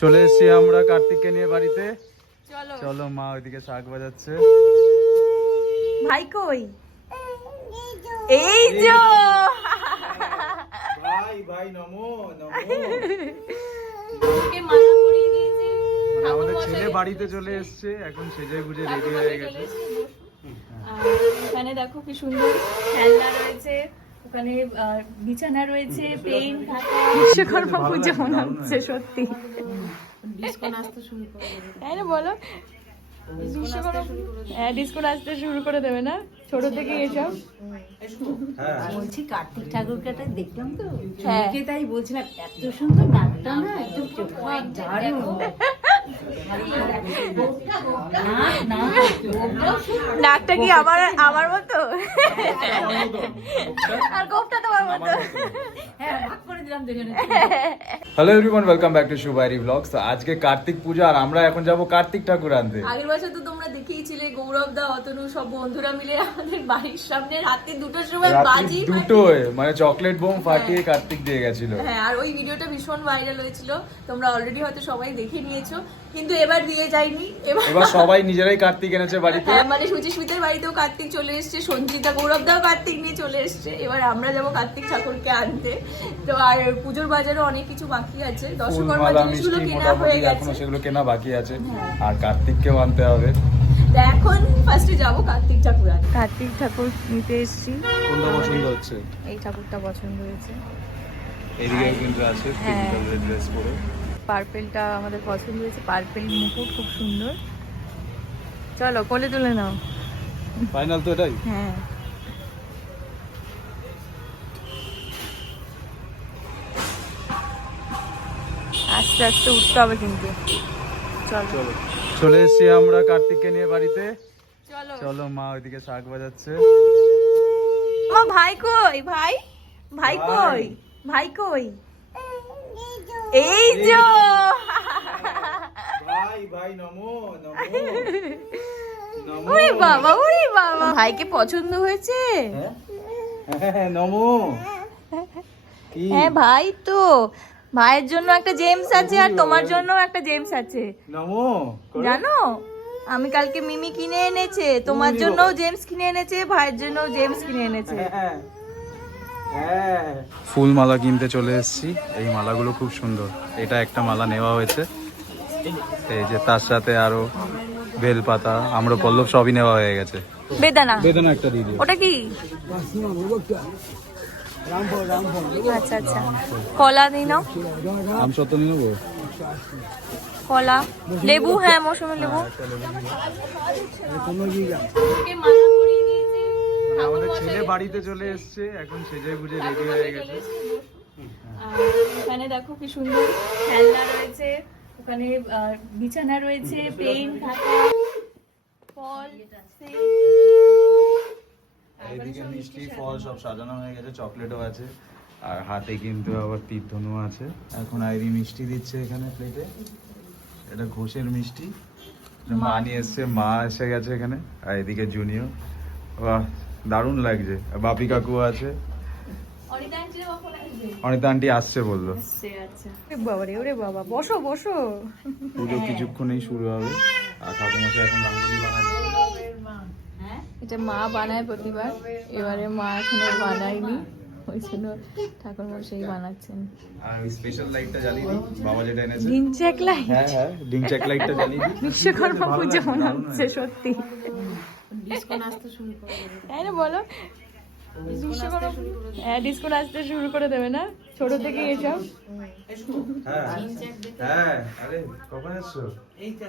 চলে এসেছি আমরা কার্তিককে নিয়ে বাড়িতে। চলো মা ওইদিকে শাক বাজাচ্ছে। ভাই কই? এই যে ভাই ভাই নমো নমো। ওকে মালা পরিয়ে দিয়েছি। মানে আমাদের ছেলে বাড়িতে চলে এসেছে, এখন সেজে গুজে রেডি হয়ে গেছে। আর এখানে দেখো কি সুন্দর খেলনা রয়েছে, ওখানে বিছানা রয়েছে, পেন খাতা। বিশ্বকর্মা পূজা মনে হচ্ছে সত্যি। ডিস্কো নাচতে শুরু করে দেবে, তাই না বলো? ডিস্কো নাচতে শুরু করে দেবে না ছোট থেকে এসব। বলছি কার্তিক ঠাকুরকে দেখলাম তো, তাই বলছিলাম এত সুন্দর নাচটা না, একদম দারুণ। নাকটা কি আমার মতো? আর গোপটা তোমার মতো? হ্যাঁ, ভাগ করে দিলাম দুজনে। Hello everyone, welcome back to Shubhari blogs. তো আজকে কার্তিক পূজা আর আমরা এখন যাব কার্তিক ঠাকুর আনতে। আগের বছর তো তোমরা দেখেইছিলে, গৌরব দা, অতনু সব বন্ধুরা মিলে আমাদের বাড়ির সামনে রাতে 2টার সময় বাজি দুটোয় মানে চকলেট বোম ফাটিয়ে কার্তিক দিয়ে গেছিল। হ্যাঁ, আর ওই ভিডিওটা ভীষণ ভাইরাল হয়েছিল, তোমরা অলরেডি হয়তো সবাই দেখে নিয়েছো, কিন্তু এবার দিয়ে যায়নি। এবার সবাই নিজেরাই কার্তিক এনেছে বাড়িতে। হ্যাঁ, মানে সুচিস্মিতার বাড়িতেও কার্তিক চলে এসেছে, সঞ্চিতা গৌরব দাও কার্তিক নিয়ে চলে এসেছে। এবার আমরা যাবো কার্তিক ঠাকুরকে আনতে। তো আর পুজোর বাজারে অনেক কিছু বাকি আছে, দশকর্মা জিনিসগুলো কেনা হয়ে গেছে, এখনো সেগুলো কেনা বাকি আছে। আর কার্তিককেও আনতে হবে। তো এখন ফার্স্টে যাবো কার্তিক ঠাকুর আনতে। কার্তিক ঠাকুর নিতে এসেছি। কোনটা পছন্দ হচ্ছে? এই ঠাকুরটা পছন্দ হয়েছে। এদিকেও কিন্তু আছে পিঙ্ক কালারের ড্রেস পরে। পার্পেলটা আমাদের পছন্দ হয়েছে, পার্পেল মুকুট খুব সুন্দর। চলো কোলে তুলে নাও। ফাইনাল তো এটাই। হ্যাঁ, আস্তে আস্তে উঠতে হবে কিন্তু। চলো চলে এসেছি আমরা কার্তিককে নিয়ে বাড়িতে। চলো চলো মা ওইদিকে শাক বাজাচ্ছে। ও ভাই কই? ভাই ভাই কই? ভাই কই? এই যে ভাই ভাই নমো নমো। ওরে বাবা, ওরে বাবা, ভাইকে পছন্দ হয়েছে? হ্যাঁ নমো। হ্যাঁ ভাই, তো ভাইয়ের জন্য একটা জেমস আছে আর তোমার জন্য একটা জেমস আছে, নমো জানো? আমি কালকে মিমি কিনে এনেছে, তোমার জন্য জেমস কিনে এনেছে, ভাইয়ের জন্য জেমস কিনে এনেছে। ফুল মালা কিনতে চলে এসেছি। এই মালাগুলো খুব সুন্দর। এটা একটা মালা নেওয়া হয়েছে, এই যে তার সাথে আরো বেলপাতা, আম্রপল্লব সবই নেওয়া হয়ে গেছে। বেদানা, বেদনা একটা দিয়ে দিও। ওটা কি? আচ্ছা আচ্ছা, কলা দিয়ে নাও। আম সত্য নিয়ে নেবো। কলা, লেবু, হ্যাঁ মৌসুমী লেবু। মানে আমাদের ছেলে বাড়িতে চলে এসেছে, এখন সেজে গুজে রেডি হয়ে গেছে। আর এখানে দেখো কি সুন্দর খেলনা রয়েছে, ওখানে বিছানা রয়েছে, পেন খাতা, ফল, এইদিকে মিষ্টি ফল সব সাজানো হয়ে গেছে, চকলেটও আছে, আর হাতে কিন্তু আবার তীর্ধনু আছে। এখন আইরি মিষ্টি দিচ্ছে এখানে প্লেটে। এটা ঘোষের মিষ্টি, মা নিয়ে এসছে, মা এসে গেছে এখানে। আর এদিকে জুনিয়র, বাহ দারুণ লাগছে। বাপি কাকু আছে, অনিতা আন্টি আসছে বললো। বাবারে, ওরে বাবা, বসো বসো। পুজো কিছুক্ষণেই শুরু হবে। আর ঠাকুমশাই এখন রঙ্গোলি বানাচ্ছে। এটা মা বানায় প্রতিবার, এবারে মা এখনো বানায়নি, ওই জন্য ঠাকুর মশাই বানাচ্ছেন। আর ওই স্পেশাল লাইটটা জ্বালিয়ে দিই, বাবা যেটা এনেছে। ডিংচাক লাইট। হ্যাঁ হ্যাঁ, ডিংচাক লাইটটা জ্বালিয়ে দিই। বিশ্বকর্মা পূজা মনে হচ্ছে সত্যি। ডিস্কো নাচতে শুরু করে দেবে, তাই না বলো? বিশ্বকর্মা, ডিস্কো নাচতে শুরু করে দেবে না ছোট থেকে এসব। হ্যাঁ হ্যাঁ, আরে কখন এসছো? এই তো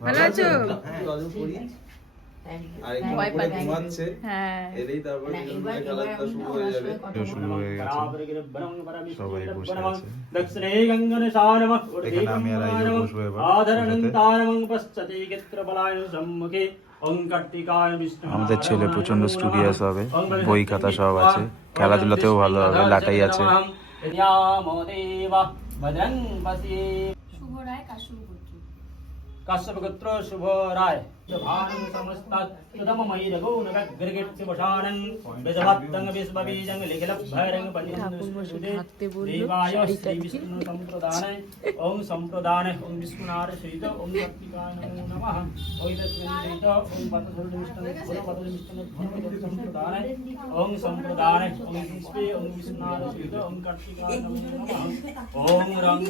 ভালো আছো? আর একটু উপরে ঘুমাচ্ছে। হ্যাঁ, এলেই তারপরে খেলাধুলা শুরু হয়ে যাবে। শুরু হয়ে গেছে, সবাই বসে আছে। এখানে আমি আর আইজো বসবো এবার। আমাদের ছেলে প্রচন্ড স্টুডিয়াস হবে, বই খাতা সব আছে, খেলাধুলাতেও ভালো হবে, লাটাই আছে। শুভ রায় কাজ শুরু করছি। काश्यपगोत्र शुभ राय भानु समस्तात तदम मयि रघु नगत गिरगिट शिवशानन बेजवत्तंग विश्वबीजंग लिखलक भयरंग पंडित सुदे देवाय श्री विष्णु संप्रदानाय ओम संप्रदानाय ओम विष्णुनार सहित ओम भक्तिकाय नमो नमः ओम तस्मै सहित ओम पतसुर विष्णु गुरु पतसुर विष्णु भगवत संप्रदानाय ओम संप्रदानाय ओम विष्णु ओम विष्णुनार सहित ओम कार्तिकाय नमो नमः ओम रंग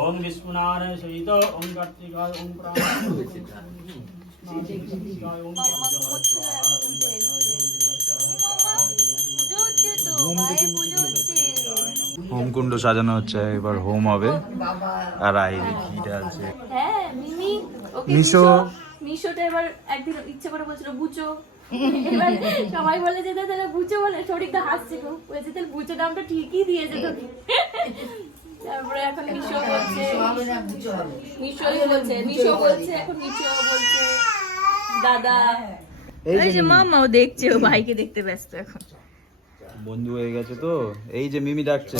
ओम विष्णुनारायण सहित ओम कार्तिकाय ओम प्राण হোমকুণ্ড সাজানো হচ্ছে, এবার হোম হবে। আর আইরি কি আছে, হ্যাঁ মিমি ওকে মিশো। মিশোটা এবার একদিন ইচ্ছে করে বলছিল বুচো, এবার সবাই বলে যে তাহলে বুচো বলে, শরীরটা হাসছে গো, বলছে তাহলে বুচো নামটা ঠিকই দিয়েছে তোকে। তারপরে এখন মিশো বলছে, মিশোই বলছে, মিশো বলছে, এখন মিশো বলছে, দাদা। এই যে মামাও দেখছে, ও ভাইকে দেখতে ব্যস্ত এখন। বন্ধু হয়ে গেছে তো, এই যে মিমি ডাকছে।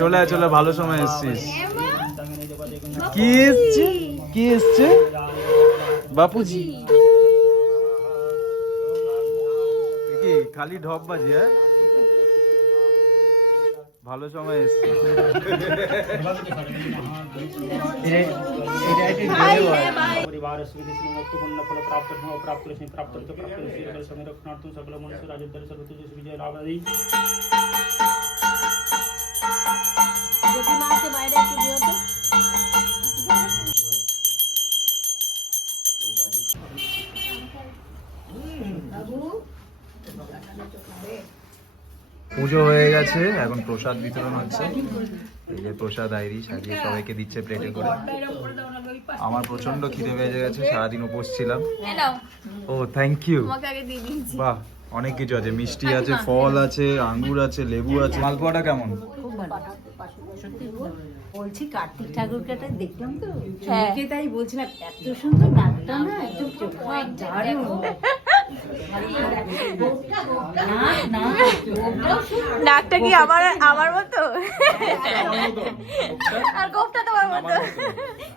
চলে আয়, চলে, ভালো সময় এসছিস। কি এসছে, কি এসছে? বাপুজি কি খালি ঢপ বাজি? হ্যাঁ, ভালো সময় এসছে। परिवार सुविधि पुण्य फल प्राप्त हो प्राप्त लक्ष्मी प्राप्त तो प्राप्त लक्ष्मी संरक्षणार्थम सकल मनुष्य राजोद्धर सर्वतोष विजय लाभ आदि পুজো হয়ে গেছে, এখন প্রসাদ বিতরণ হচ্ছে। এই যে প্রসাদ আইরি সাজিয়ে সবাইকে দিচ্ছে প্লেটে করে। আমার প্রচন্ড খিদে পেয়ে গেছে, সারাদিন উপোস ছিলাম। ও থ্যাংক ইউ। বাহ, অনেক কিছু আছে, মিষ্টি আছে, ফল আছে, আঙ্গুর আছে, লেবু আছে। মালপোয়াটা কেমন? খুব ভালো, সত্যি বলছি কার্তিক ঠাকুরকে দেখলাম তো, হ্যাঁ। চোখে তাই বলছিলাম এত সুন্দর নাচটা না, একদম চোখে দারুণ। নাকটা কি আমার আমার মতো, আর গোপটা তোমার মতো।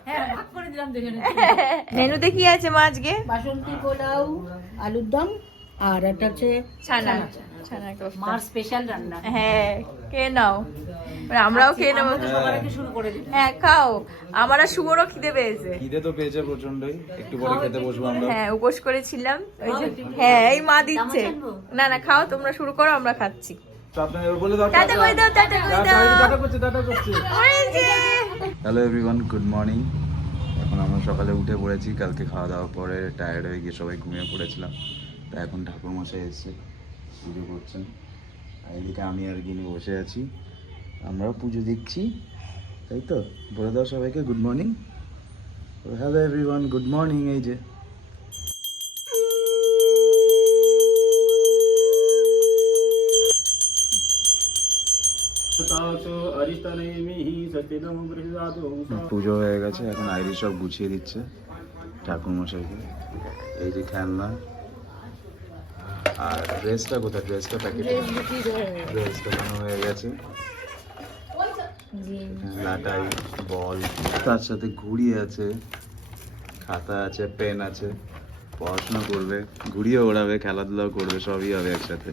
হ্যাঁ, ভাগ করে দিলাম দুজনে। মেনুতে কি আছে মা আজকে? বাসন্তী পোলাও, আলুর দম, আর একটা হচ্ছে ছানা, ছানা কোফতা। মার স্পেশাল রান্না। হ্যাঁ, খেয়ে নাও, আমরাও খেয়ে নেবো। সবার আগে শুরু করে দিই। হ্যাঁ খাও, আমার আর শুভরও খিদে পেয়েছে। খিদে তো পেয়েছে প্রচন্ডই, একটু পরে খেতে বসবো আমরা। হ্যাঁ, উপোস করেছিলাম ওই যে। হ্যাঁ, এই মা দিচ্ছে। না না, খাও তোমরা, শুরু করো, আমরা খাচ্ছি। টাটা করে দাও, টাটা করে দাও। Hello everyone, good morning. এখন আমরা সকালে উঠে পড়েছি, কালকে খাওয়া দাওয়ার পরে টায়ার্ড হয়ে গিয়ে সবাই ঘুমিয়ে পড়েছিলাম। তা এখন ঠাকুরমশাই এসছে, পুজো করছেন। আর এদিকে আমি আর গিনি বসে আছি, আমরাও পুজো দিচ্ছি, তাই তো? বলে দাও সবাইকে good morning. Hello everyone, good morning. এই যে পুজো হয়ে গেছে, এখন আইরি সব গুছিয়ে দিচ্ছে ঠাকুরমশাইকে। এই যে খেলনা, আর ড্রেসটা কোথায়? ড্রেসটা প্যাকেট, ড্রেসটা বানানো হয়ে গেছে। লাটাই, বল, তার সাথে ঘুড়ি আছে, খাতা আছে, পেন আছে। পড়াশোনা করবে, ঘুড়িও ওড়াবে, খেলাধুলাও করবে, সবই হবে একসাথে।